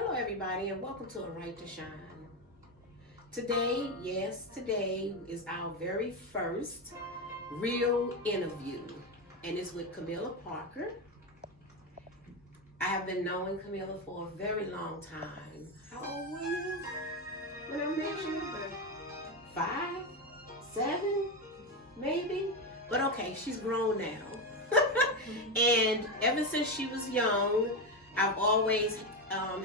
Hello, everybody, and welcome to A Right to Shine. Today, yes, today is our very first real interview, and it's with Kameelah Parker. I have been knowing Kameelah for a very long time. How old were you when I met you? 5, 7, maybe? But okay, she's grown now. And ever since she was young, I've always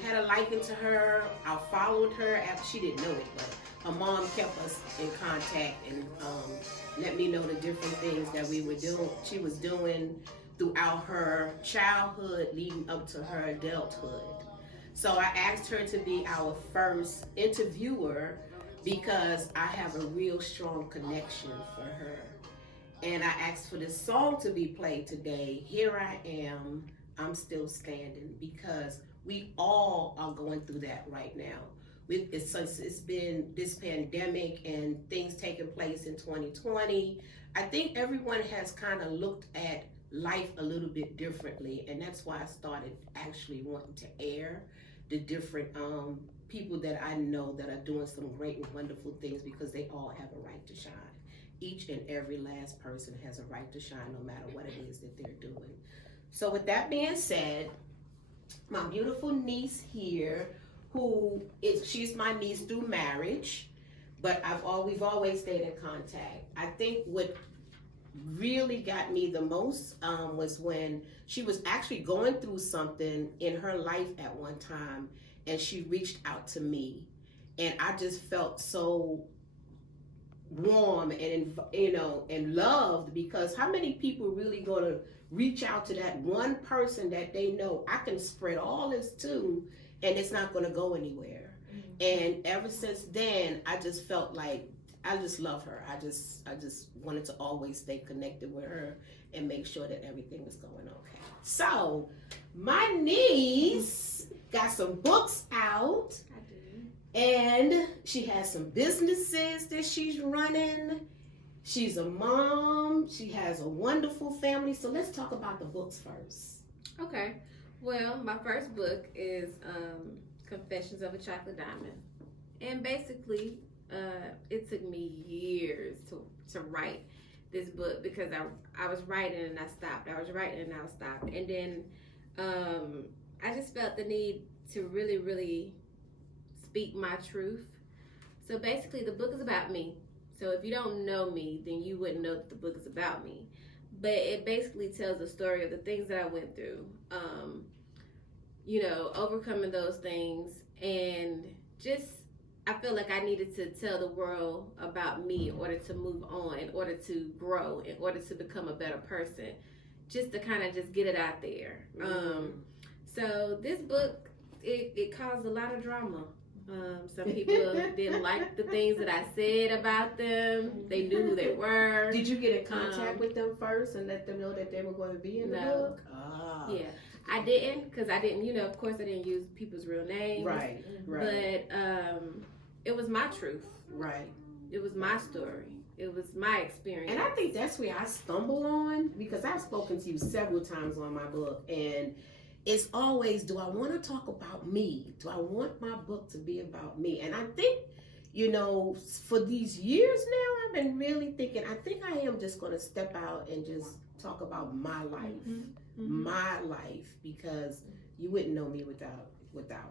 had a liking to her. I followed her after she didn't know it, but her mom kept us in contact and let me know the different things that we were doing. She was doing throughout her childhood, leading up to her adulthood. So I asked her to be our first interviewer because I have a real strong connection for her. And I asked for this song to be played today. Here I am, I'm still standing, because we all are going through that right now. Since it's been this pandemic and things taking place in 2020, I think everyone has kind of looked at life a little bit differently, and that's why I started actually wanting to air the different people that I know that are doing some great and wonderful things, because they all have a right to shine. Each and every last person has a right to shine, no matter what it is that they're doing. So with that being said, my beautiful niece here, she's my niece through marriage, but we've always stayed in contact. I think what really got me the most was when she was actually going through something in her life at one time, and she reached out to me, and I just felt so warm and and loved, because how many people really gonna reach out to that one person that they know I can spread all this to, and it's not gonna go anywhere. And ever since then, I just felt like I just love her. I just wanted to always stay connected with her and make sure that everything was going okay. So my niece got some books out, and she has some businesses that she's running. She's a mom. She has a wonderful family. So let's talk about the books first. Okay. Well, my first book is Confessions of a Chocolate Diamond. And basically, it took me years to write this book, because I was writing and I stopped. I was writing and I stopped. And then I just felt the need to really, really speak my truth. So basically, the book is about me. So if you don't know me, then you wouldn't know that the book is about me. But it basically tells the story of the things that I went through, overcoming those things, and just I feel like I needed to tell the world about me in order to move on, in order to grow, in order to become a better person, just to kind of just get it out there. So this book, it caused a lot of drama. Some people didn't like the things that I said about them. They knew who they were. Did you get in contact with them first and let them know that they were going to be in the book? Yeah, I didn't, because I didn't, of course I didn't use people's real names. Right. But it was my truth. Right. It was my story. It was my experience. And I think that's where I stumble on, because I've spoken to you several times on my book, and it's always, do I want to talk about me? Do I want my book to be about me? And I think, for these years now, I've been really thinking, I think I am just going to step out and just talk about my life. My life, because you wouldn't know me without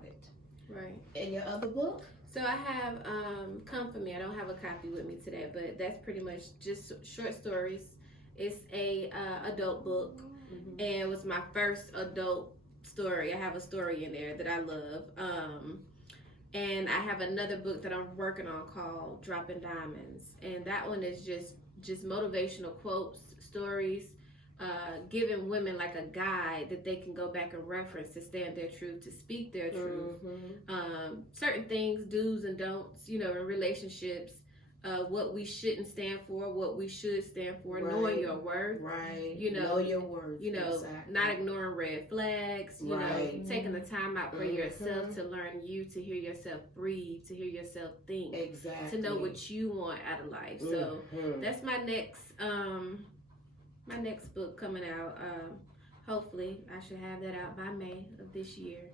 it. Right. And your other book? So I have Come For Me. I don't have a copy with me today, but that's pretty much just short stories. It's a adult book, and it was my first adult story. I have a story in there that I love. And I have another book that I'm working on called Dropping Diamonds, and that one is just motivational quotes, stories, giving women like a guide that they can go back and reference to stand their truth, to speak their truth. Certain things, do's and don'ts, in relationships, what we shouldn't stand for, what we should stand for, right. Knowing your worth. Right. Know your worth. Exactly. Not ignoring red flags, right. Taking the time out for yourself to learn you, to hear yourself breathe, to hear yourself think. Exactly. To know what you want out of life. So that's my next book coming out. Hopefully I should have that out by May of this year.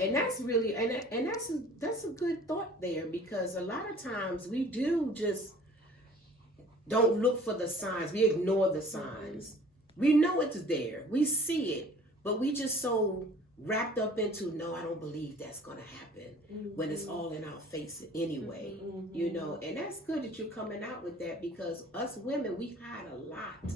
And that's really and that's a good thought there, because a lot of times we do just don't look for the signs. We ignore the signs. We know it's there. We see it, but we just so wrapped up into, no, I don't believe that's going to happen, when it's all in our face anyway. You know, and that's good that you're coming out with that, because us women, we hide a lot.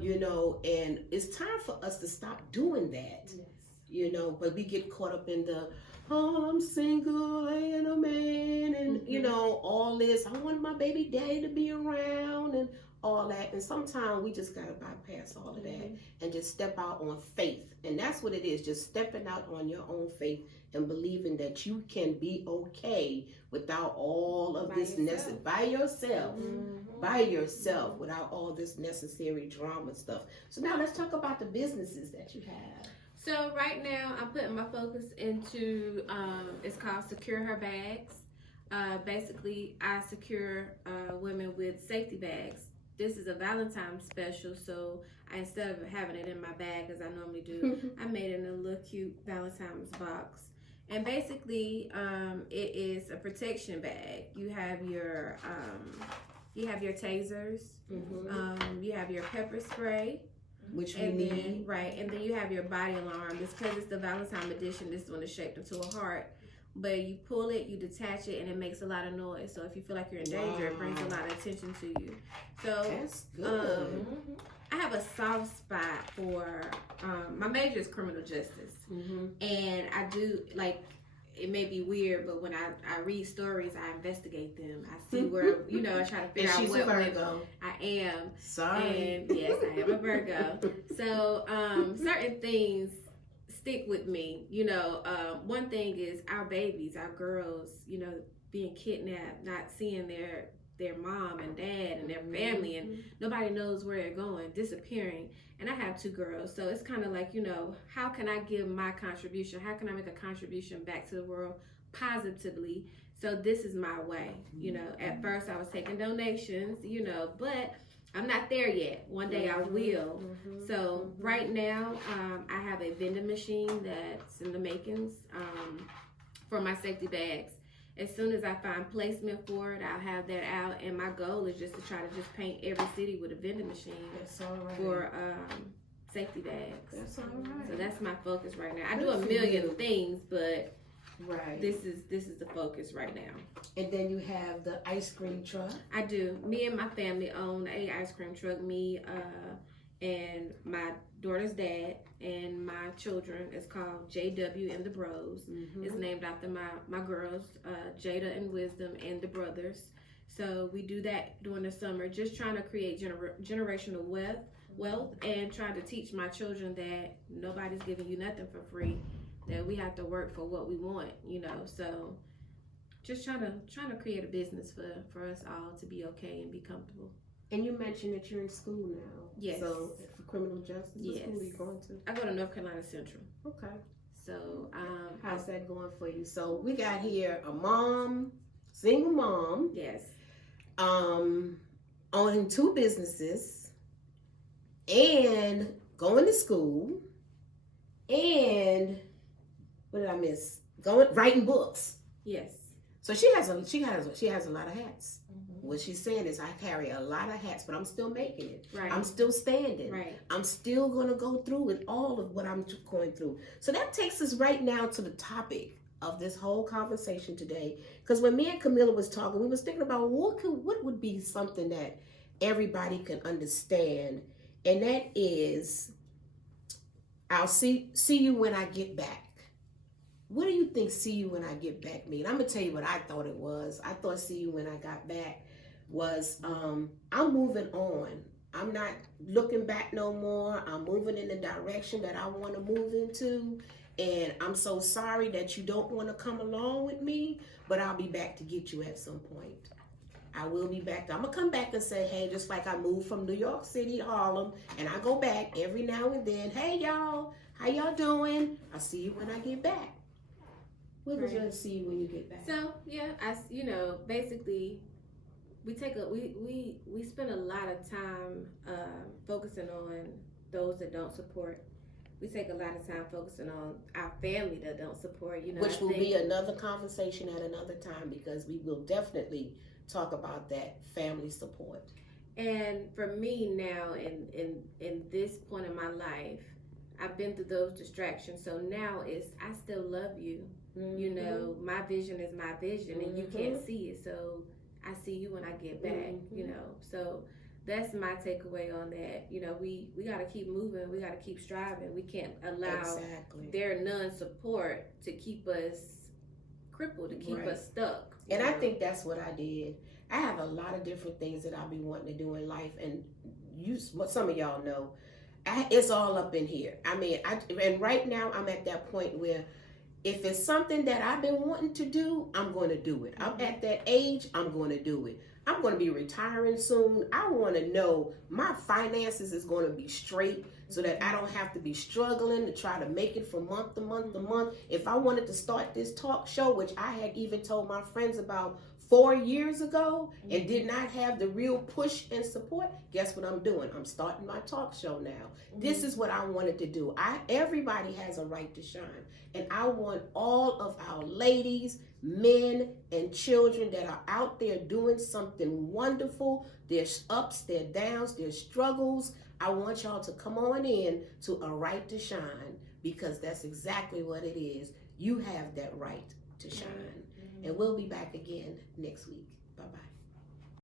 You know, and it's time for us to stop doing that. Yes. You know, but we get caught up in the, oh, I'm single, I ain't a man, and you know, all this. I want my baby daddy to be around and all that. And sometimes we just gotta bypass all of that and just step out on faith. And that's what it is, just stepping out on your own faith and believing that you can be okay without all of this by yourself. By yourself, without all this necessary drama stuff. So now let's talk about the businesses that you have. So right now, I'm putting my focus into, it's called Secure Her Bags. Basically, I secure women with safety bags. This is a Valentine's special, so instead of having it in my bag as I normally do, I made it in a little cute Valentine's box. And basically, it is a protection bag. You have your tasers, you have your pepper spray, which we need. Right, and then you have your body alarm. This, because it's the Valentine edition, this one is shaped into a heart. But you pull it, you detach it, and it makes a lot of noise. So if you feel like you're in danger, it brings a lot of attention to you. So that's good. I have a soft spot for, my major is criminal justice. And I do, like, it may be weird, but when I read stories, I investigate them. I see where, you know, I try to figure out what Virgo. I am. Sorry. And yes, I am a Virgo. So certain things stick with me. You know, one thing is our babies, our girls, you know, being kidnapped, not seeing their mom and dad and their family, and nobody knows where they're going, disappearing. And I have 2 girls, so it's kind of like, you know, how can I give my contribution? How can I make a contribution back to the world positively? So this is my way. You know, at first I was taking donations, you know, but I'm not there yet. One day I will. So right now, I have a vending machine that's in the makings for my safety bags. As soon as I find placement for it, I'll have that out. And my goal is just to try to just paint every city with a vending machine for safety bags. That's all right. So that's my focus right now. I do a million things, but this is the focus right now. And then you have the ice cream truck. I do. Me and my family own a ice cream truck. Me and my daughter's dad and my children. It's called JW and the Bros. It's named after my girls, Jada and Wisdom, and the brothers. So we do that during the summer, just trying to create generational wealth and trying to teach my children that nobody's giving you nothing for free, that we have to work for what we want, you know. So just trying to create a business for us all to be okay and be comfortable. And you mentioned that you're in school now. Yes. So for criminal justice, what school are you going to? I go to North Carolina Central. Okay. So how's that going for you? So we got here a mom, single mom. Yes. Owning 2 businesses and going to school, and what did I miss? Writing books. Yes. So she has a lot of hats. What she's saying is, I carry a lot of hats, but I'm still making it. Right. I'm still standing. Right. I'm still gonna go through with all of what I'm going through. So that takes us right now to the topic of this whole conversation today. Because when me and Kameelah was talking, we was thinking about what would be something that everybody can understand, and that is, I'll see you when I get back. What do you think see you when I get back mean? I'm gonna tell you what I thought it was. I thought see you when I got back was I'm moving on. I'm not looking back no more. I'm moving in the direction that I want to move into. And I'm so sorry that you don't want to come along with me, but I'll be back to get you at some point. I will be back. I'm going to come back and say, hey, just like I moved from New York City to Harlem, and I go back every now and then. Hey, y'all, how y'all doing? I'll see you when I get back. What was going to see you when you get back? So, yeah, basically, we spend a lot of time focusing on those that don't support we take a lot of time focusing on our family that don't support. Which will be another conversation at another time, because we will definitely talk about that family support. And for me now, in this point in my life, I've been through those distractions. So now I still love you. Mm-hmm. My vision is my vision, and you can't see it. So I see you when I get back. So that's my takeaway on that. We got to keep moving. We got to keep striving. We can't allow their non-support to keep us crippled, to keep us stuck. And I think that's what I did. I have a lot of different things that I'll be wanting to do in life, and some of y'all know, it's all up in here. I mean, and right now I'm at that point where if it's something that I've been wanting to do, I'm going to do it. I'm at that age, I'm going to do it. I'm going to be retiring soon. I want to know my finances is going to be straight so that I don't have to be struggling to try to make it from month to month to month. If I wanted to start this talk show, which I had even told my friends about 4 years ago and did not have the real push and support, guess what I'm doing? I'm starting my talk show now. This is what I wanted to do. Everybody has a right to shine. And I want all of our ladies, men, and children that are out there doing something wonderful. There's ups, there's downs, there's struggles. I want y'all to come on in to a right to shine, because that's exactly what it is. You have that right to shine. And we'll be back again next week. Bye-bye.